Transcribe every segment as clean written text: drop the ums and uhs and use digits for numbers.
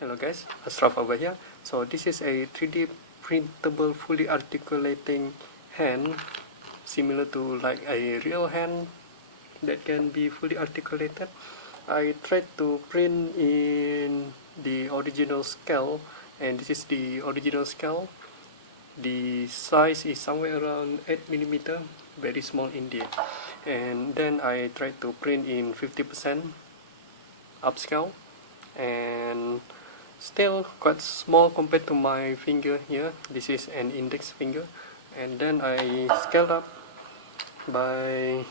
Hello guys, Ashraf over here. So this is a 3D printable fully articulating hand, similar to like a real hand that can be fully articulated. I tried to print in the original scale, and this is the original scale. The size is somewhere around 8mm, very small indeed. And then I tried to print in 50% upscale, and still quite small compared to my finger here. This is an index finger, and then I scaled up by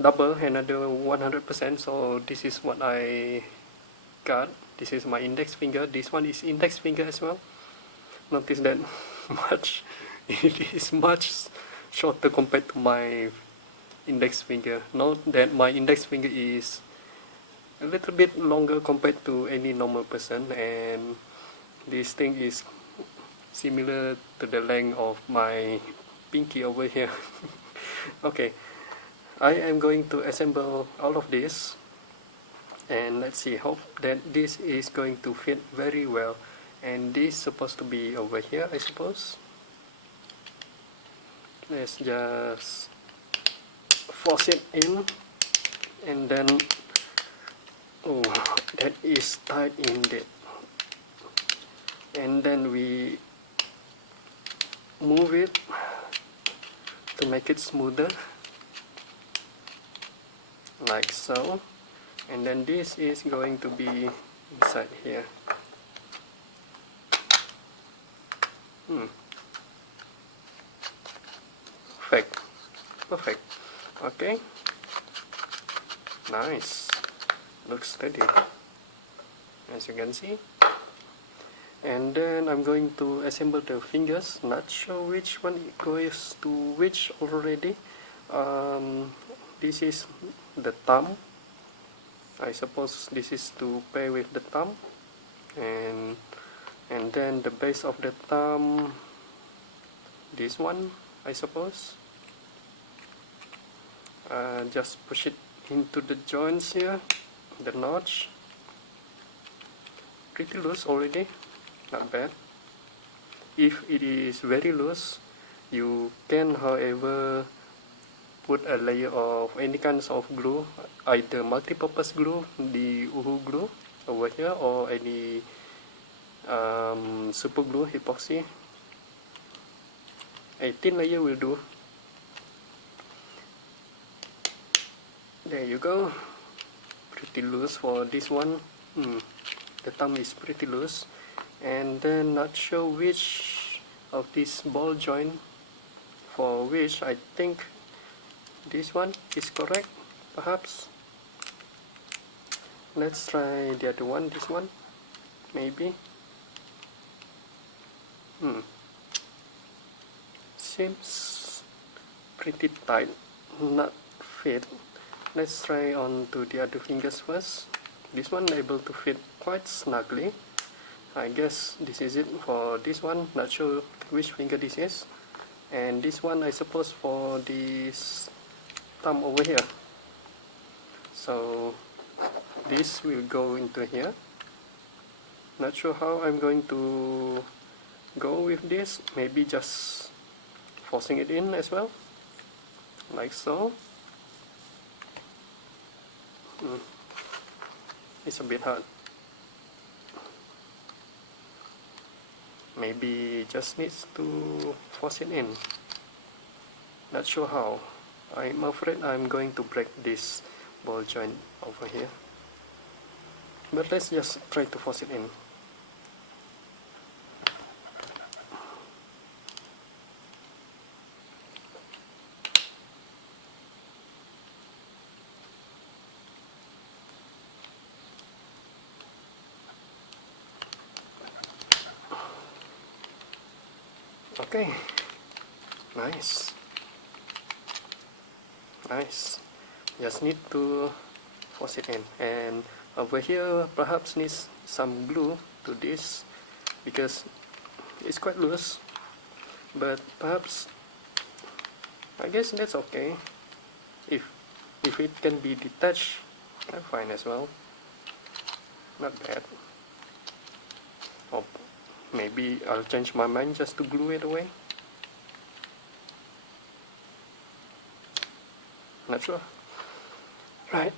double, another 100%. So this is what I got. This is my index finger. This one is index finger as well. Notice that it is much shorter compared to my index finger. Note that my index finger is a little bit longer compared to any normal person, and this thing is similar to the length of my pinky over here. Okay, I am going to assemble all of this, and let's see, hope that this is going to fit very well. And this is supposed to be over here, I suppose. Let's just force it in, and then oh, that is tight indeed. And then we move it to make it smoother, like so. And then this is going to be inside here. Perfect. Okay, nice. Looks steady, as you can see. And then I'm going to assemble the fingers. Not sure which one goes to which already. This is the thumb. I suppose this is to pair with the thumb, and then the base of the thumb, this one, I suppose. Just push it into the joints here, the notch. Pretty loose already, not bad. If it is very loose, you can, however, put a layer of any kinds of glue, either multi-purpose glue, the Uhu glue over here, or any super glue, epoxy. A thin layer will do. There you go. Pretty loose for this one. The thumb is pretty loose. And then not sure which of this ball joint, for which I think this one is correct, perhaps. Let's try the other one, this one, maybe. Seems pretty tight, not fit. Let's try on to the other fingers first. This one able to fit quite snugly. I guess this is it for this one. Not sure which finger this is. And this one, I suppose, for this thumb over here. So this will go into here. Not sure how I'm going to go with this. Maybe just forcing it in as well, like so. It's a bit hard. Maybe just needs to force it in. Not sure how. I'm afraid I'm going to break this ball joint over here. But let's just try to force it in. Okay, nice. Just need to force it in, and over here perhaps needs some glue to this because it's quite loose, but perhaps, I guess that's okay. If it can be detached, I'm fine as well. Not bad. or maybe I'll change my mind just to glue it away. Not sure. Right.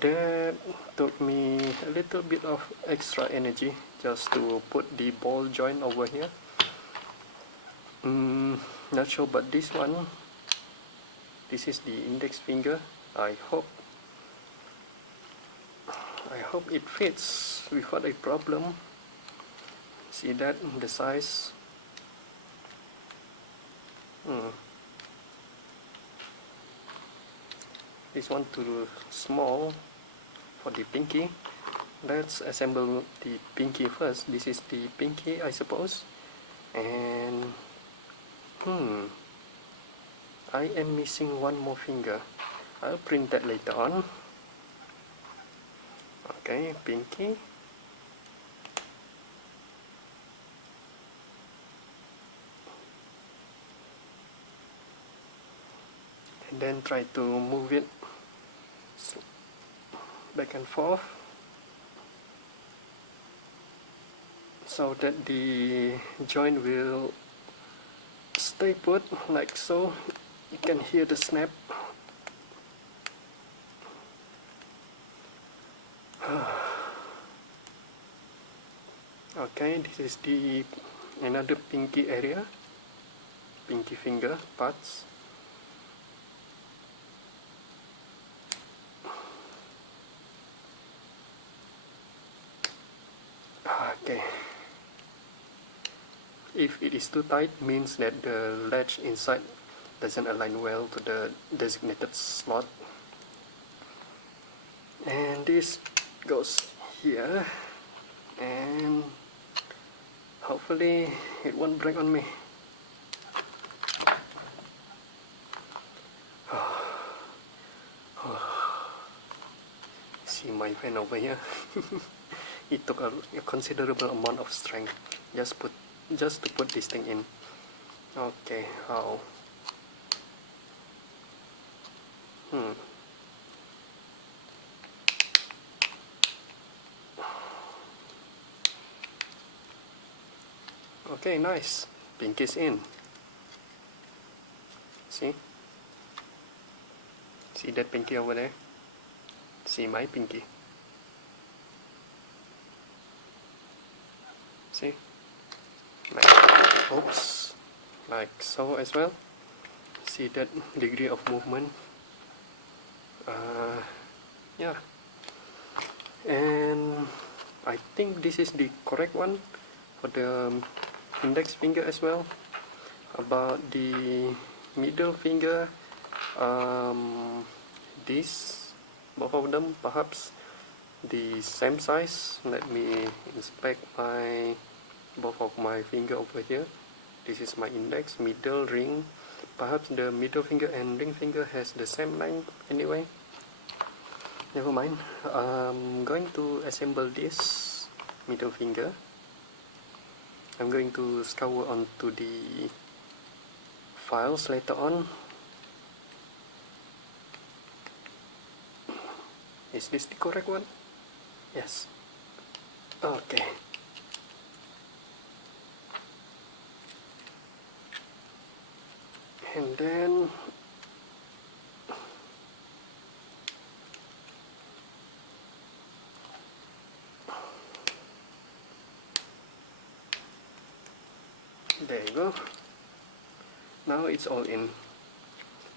That took me a little bit of extra energy just to put the ball joint over here. Not sure, but this one, this is the index finger. I hope it fits without a problem. See that, the size. This one too small for the pinky. Let's assemble the pinky first. This is the pinky, I suppose. And I am missing one more finger. I'll print that later on. Okay, pinky. And then try to move it back and forth so that the joint will stay put like so. You can hear the snap. Okay, this is the another pinky area, pinky finger parts. Okay. If it is too tight, means that the latch inside doesn't align well to the designated slot. And this goes here, and hopefully it won't break on me. See my pen over here. It took a considerable amount of strength just to put this thing in. Okay, how? Okay, nice. Pinky's in. See? See that pinky over there? See my pinky. See? Like, oops, like so as well. See that degree of movement? Yeah. And I think this is the correct one for the index finger as well. About the middle finger, these, both of them, perhaps the same size. Let me inspect both of my finger over here. This is my index, middle, ring. Perhaps the middle finger and ring finger has the same length anyway. Never mind. I'm going to assemble this middle finger. I'm going to scour onto the files later on. Is this the correct one? Yes. Okay. And then there you go. Now it's all in,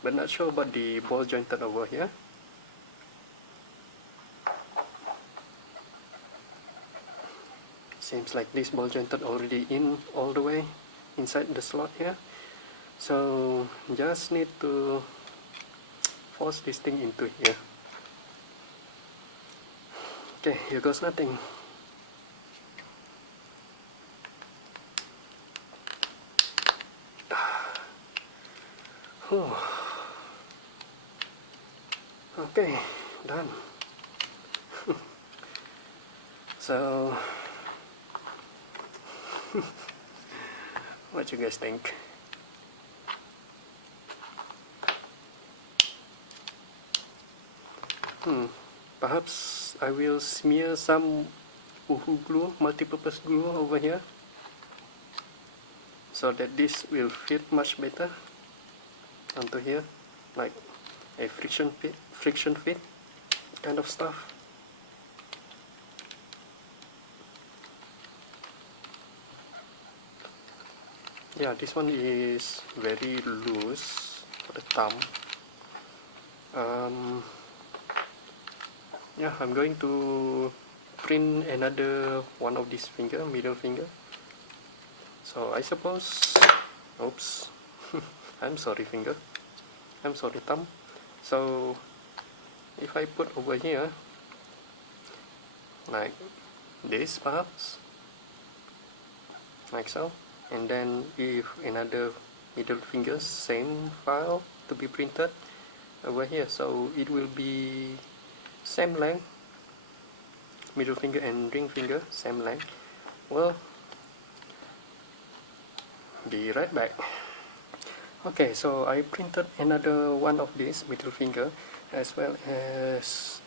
but not sure about the ball jointed over here. Seems like this ball jointed already in all the way inside the slot here. So just need to force this thing into here. Okay, here goes nothing. Okay, done. So what you guys think? Perhaps I will smear some Uhu glue, multi-purpose glue over here, so that this will fit much better onto here, like a friction fit kind of stuff. Yeah, this one is very loose for the thumb. Yeah, I'm going to print another one of these finger, middle finger. So I suppose, oops, I'm sorry finger, I'm sorry thumb. So if I put over here, like this perhaps, like so, and then if another middle finger, same file to be printed over here, so it will be same length, middle finger and ring finger, same length. Well, be right back. Okay, so I printed another one of these middle finger, as well as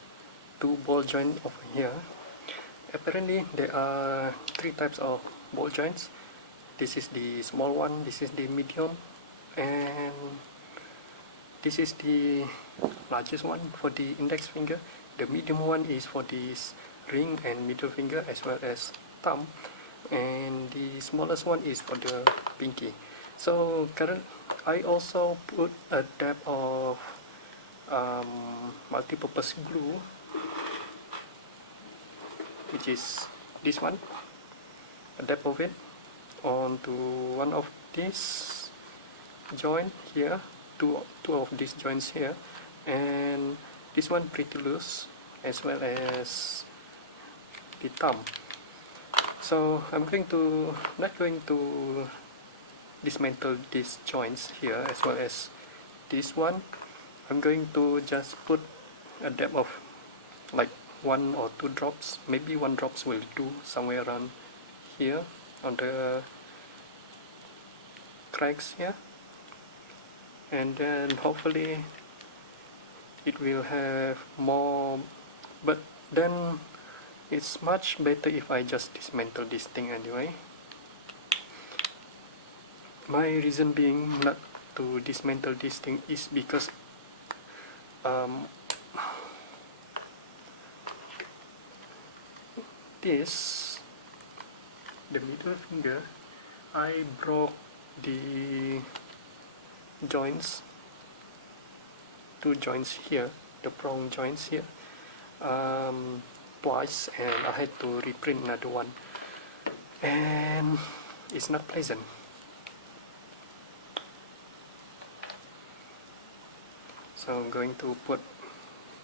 two ball joint over here. Apparently there are three types of ball joints. This is the small one, this is the medium, and this is the largest one for the index finger. The medium one is for this ring and middle finger as well as thumb, and the smallest one is for the pinky. So I also put a dab of multi-purpose glue, which is this one, a dab of it onto one of these joint here, two of these joints here, and this one pretty loose, as well as the thumb. So I'm not going to dismantle these joints here, as well as this one. I'm going to just put a dab of like 1 or 2 drops, maybe 1 drops will do, somewhere around here on the cracks here, and then hopefully it will have more. But then it's much better if I just dismantle this thing anyway. My reason being not to dismantle this thing is because the middle finger, I broke the joints, 2 joints here, the prong joints here, twice, and I had to reprint another one, and it's not pleasant. So I'm going to put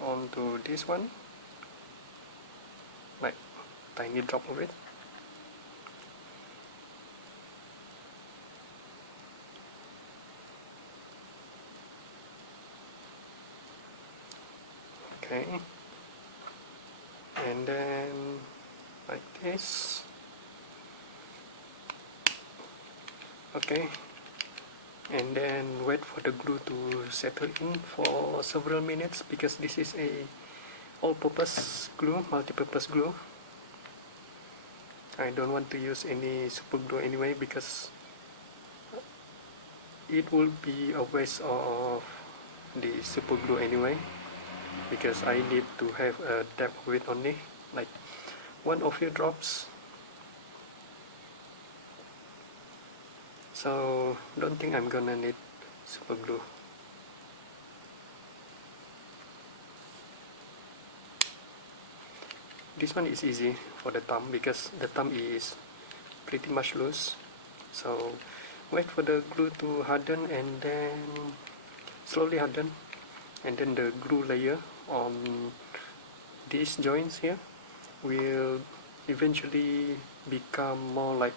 onto this one, like tiny drop of it. Okay, and then like this. Okay, and then wait for the glue to settle in for several minutes, because this is a all-purpose glue, multi-purpose glue. I don't want to use any super glue anyway, because it will be a waste of the super glue anyway, because I need to have a dab of it only, like 1 or few drops. So don't think I'm gonna need super glue. This one is easy for the thumb, because the thumb is pretty much loose. So wait for the glue to harden, and then slowly harden, and then the glue layer on these joints here will eventually become more like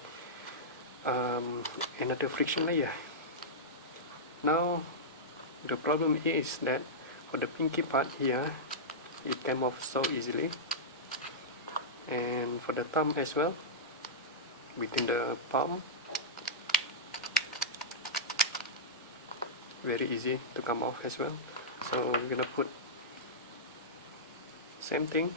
another friction layer. Now the problem is that for the pinky part here, it came off so easily, and for the thumb as well, within the palm, very easy to come off as well. So we're gonna put same thing,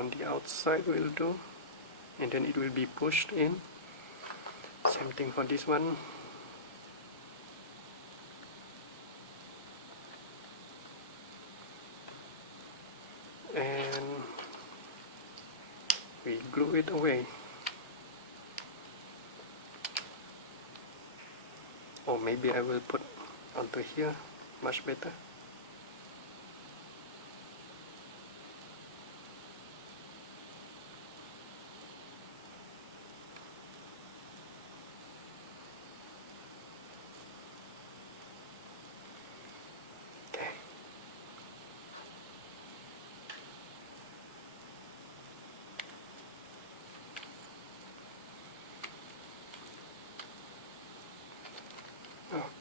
on the outside will do, and then it will be pushed in. Same thing for this one. And we glue it away. Or maybe I will put onto here, much better.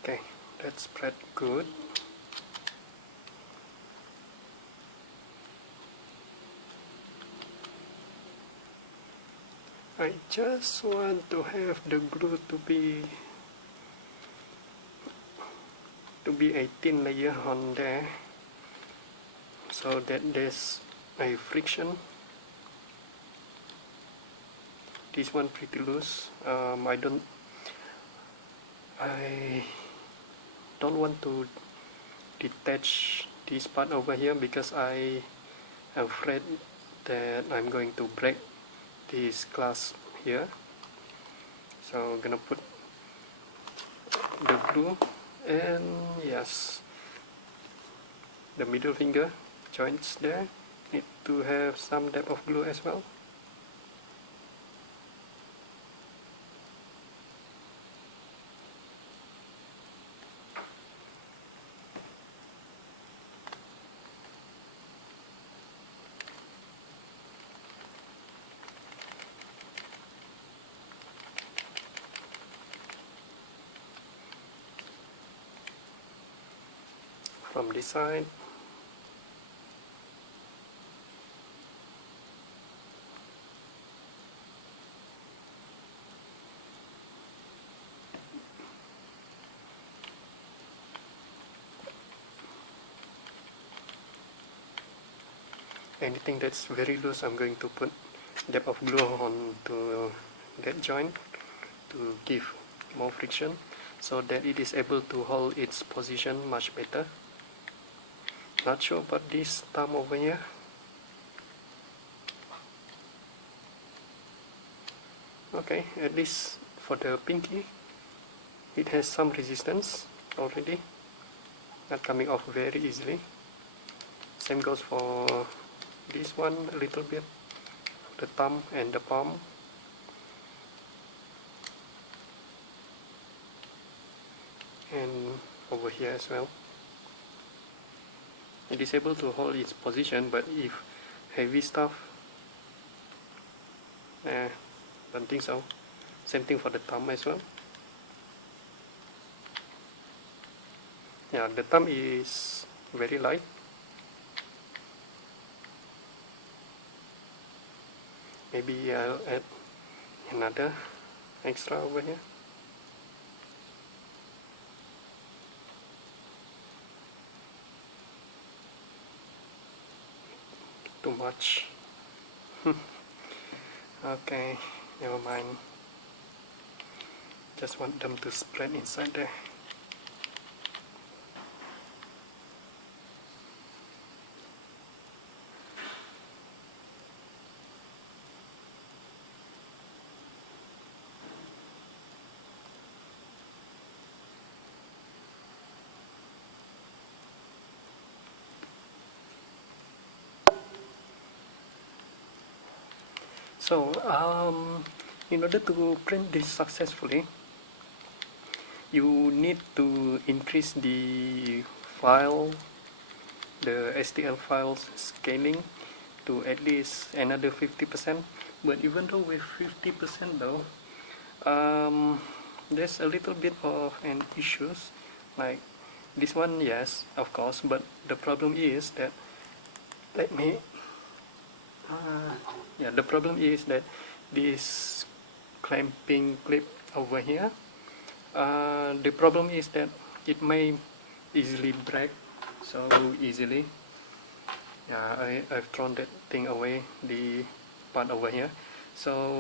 Okay, that's spread good. I just want to have the glue to be a thin layer on there, so that there's a friction. This one pretty loose. I don't want to detach this part over here because I am afraid that I'm going to break this glass here. So I'm gonna put the glue, and yes, the middle finger joints there need to have some depth of glue as well. From this side, anything that's very loose, I'm going to put depth of glue on to that joint to give more friction, so that it is able to hold its position much better. Not sure about this thumb over here. Okay, at least for the pinky, it has some resistance already, not coming off very easily. Same goes for this one a little bit, the thumb and the palm. And over here as well. It is able to hold its position, but if heavy stuff, don't think so. Same thing for the thumb as well. Yeah, the thumb is very light. Maybe I'll add another extra over here. Too much. Okay, never mind. Just want them to spread inside there. So, in order to print this successfully, you need to increase the file, the STL files scaling to at least another 50%. But even though with 50% though, there's a little bit of an issues. Like this one, yes, of course, but the problem is that, the problem is that this clamping clip over here, the problem is that it may easily break so easily Yeah, I've thrown that thing away, the part over here. So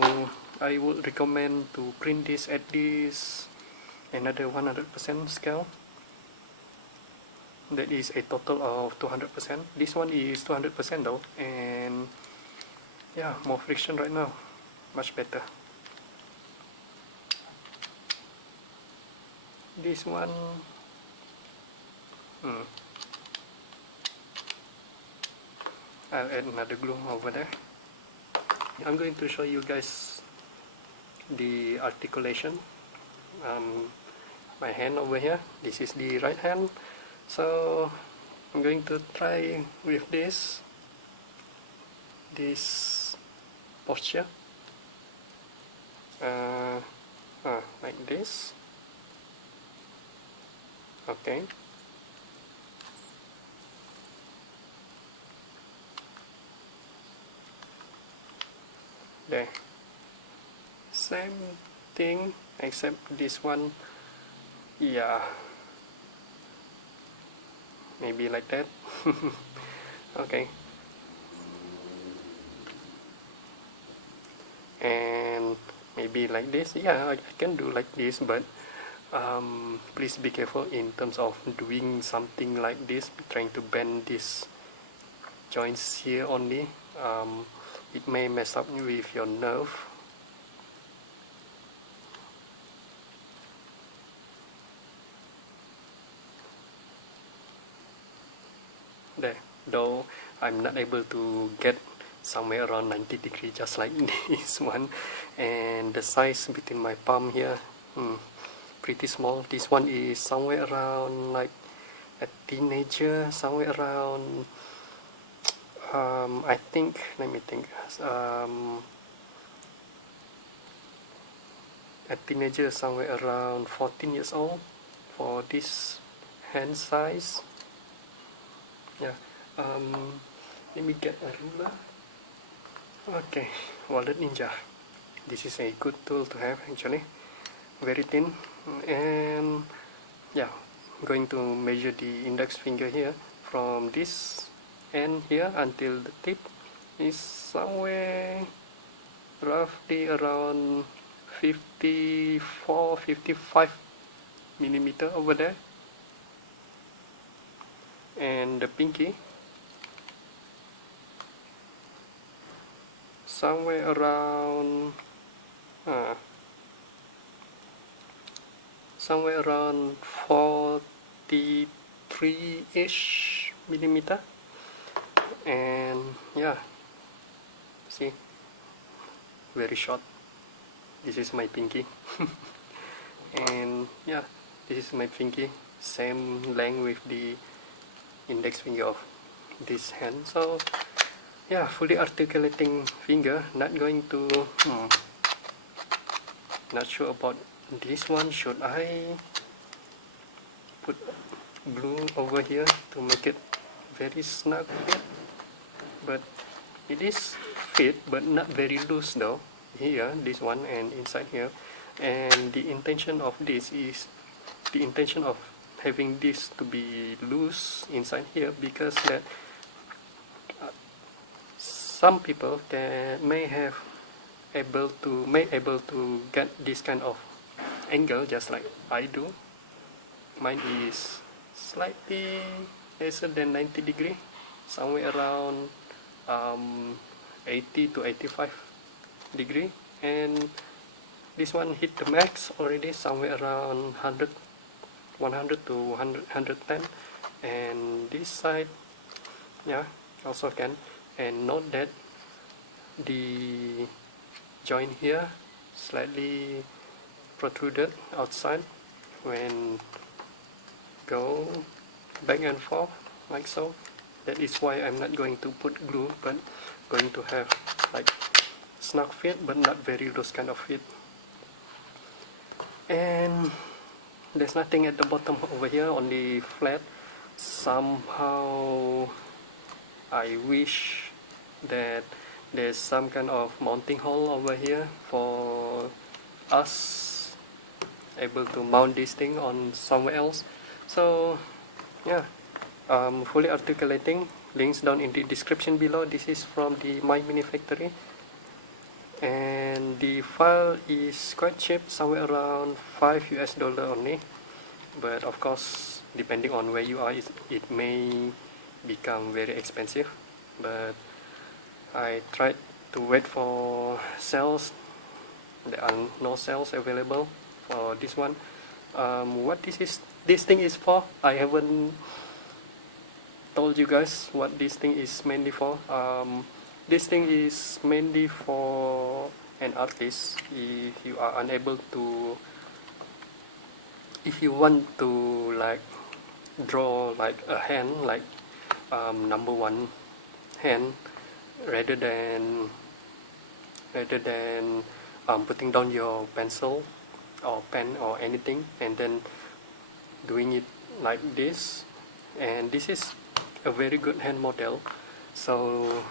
I would recommend to print this at least another 100% scale. That is a total of 200%. This one is 200% though, and yeah, more friction right now, much better. This one, I'll add another glue over there. I'm going to show you guys the articulation. My hand over here, this is the right hand, so I'm going to try with this posture, like this. Okay, there, same thing except this one, yeah, maybe like that. Okay, and maybe like this. Yeah, I can do like this, but please be careful in terms of doing something like this, trying to bend these joints here only. It may mess up with your nerve. There, though I'm not able to get somewhere around 90 degrees just like this one, and the size between my palm here, pretty small. This one is somewhere around like a teenager, somewhere around I think, let me think, a teenager somewhere around 14 years old for this hand size. Yeah, let me get a ruler. Okay, Wallet Ninja. This is a good tool to have actually, very thin. And yeah, I'm going to measure the index finger here from this end here until the tip is somewhere roughly around 54-55 millimeter over there, and the pinky somewhere around 43-ish millimeter. And yeah, see, very short. This is my pinky. And yeah, this is my pinky, same length with the index finger of this hand. So yeah, fully articulating finger. Not going to not sure about this one. Should I put glue over here to make it very snug fit? But it is fit, but not very loose though. Here, this one, and inside here. And the intention of this is the intention of having this to be loose inside here, because that some people may able to get this kind of angle just like I do. Mine is slightly lesser than 90 degree, somewhere around 80 to 85 degree, and this one hit the max already, somewhere around 100 to 110. And this side, yeah, also can. And note that the joint here slightly protruded outside when go back and forth like so. That is why I'm not going to put glue, but going to have like snug fit but not very loose kind of fit. And there's nothing at the bottom over here, only flat. Somehow I wish that there's some kind of mounting hole over here for us able to mount this thing on somewhere else. So yeah, fully articulating, links down in the description below. This is from the My Mini Factory, and the file is quite cheap, somewhere around $5 only, but of course depending on where you are, it may become very expensive. But I tried to wait for sales. There are no sales available for this one. What this thing is for, I haven't told you guys what this thing is mainly for. This thing is mainly for an artist. If you are unable to, if you want to like draw like a hand, like number one hand, rather than putting down your pencil or pen or anything and then doing it like this. And this is a very good hand model, so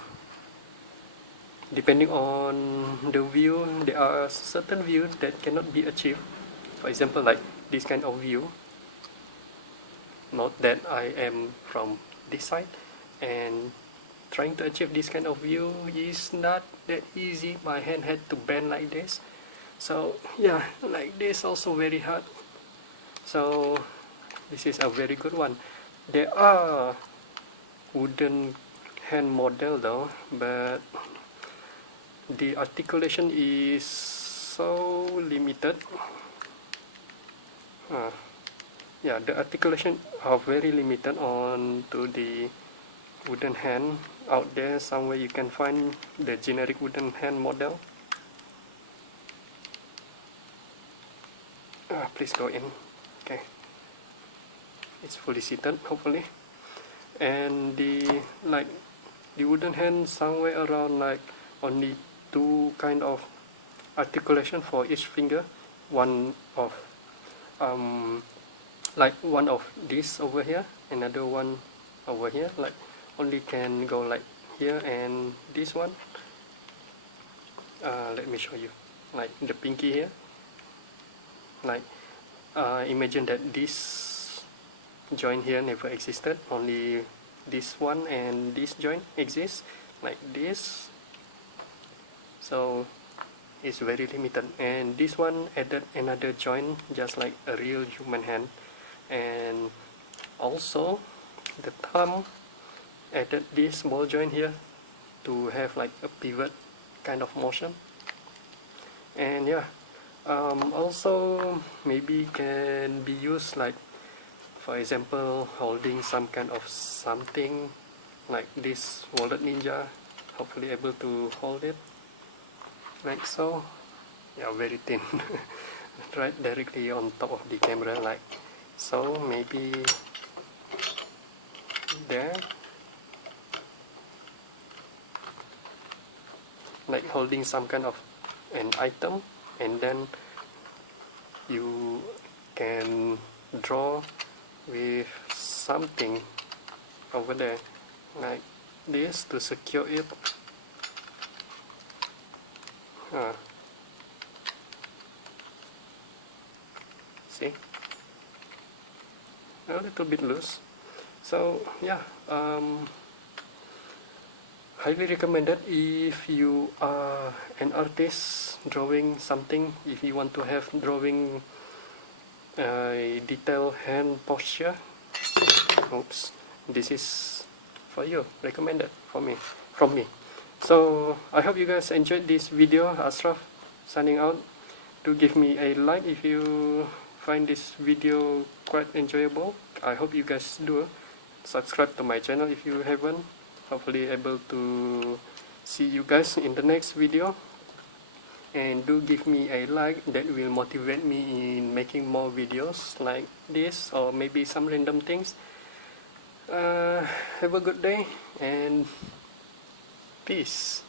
depending on the view, there are certain views that cannot be achieved. For example, like this kind of view. Note that I am from this side, and trying to achieve this kind of view is not that easy. My hand had to bend like this, so yeah, like this also very hard. So this is a very good one. There are wooden hand model though, but the articulation is so limited. Yeah, the articulation are very limited on to the wooden hand. Out there somewhere you can find the generic wooden hand model. Please go in. Okay, it's fully seated hopefully. And the wooden hand somewhere around like only two kind of articulation for each finger. One of like one of this over here, another one over here, like only can go like here, and this one, let me show you, like the pinky here, like imagine that this joint here never existed, only this one and this joint exists like this, so it's very limited. And this one added another joint just like a real human hand, and also the thumb added this small joint here to have like a pivot kind of motion. And yeah, also maybe can be used like, for example, holding some kind of something like this Wallet Ninja, hopefully able to hold it like so. Yeah, very thin. Right directly on top of the camera like so, maybe there, like holding some kind of an item, and then you can draw with something over there like this to secure it. See, a little bit loose. So yeah, highly recommended if you are an artist drawing something. If you want to have drawing a detailed hand posture, oops, this is for you, recommended from me. So I hope you guys enjoyed this video. Ashraf signing out. Do give me a like if you find this video quite enjoyable. I hope you guys do. Subscribe to my channel if you haven't. Hopefully able to see you guys in the next video. And do give me a like, that will motivate me in making more videos like this, or maybe some random things. Have a good day and peace.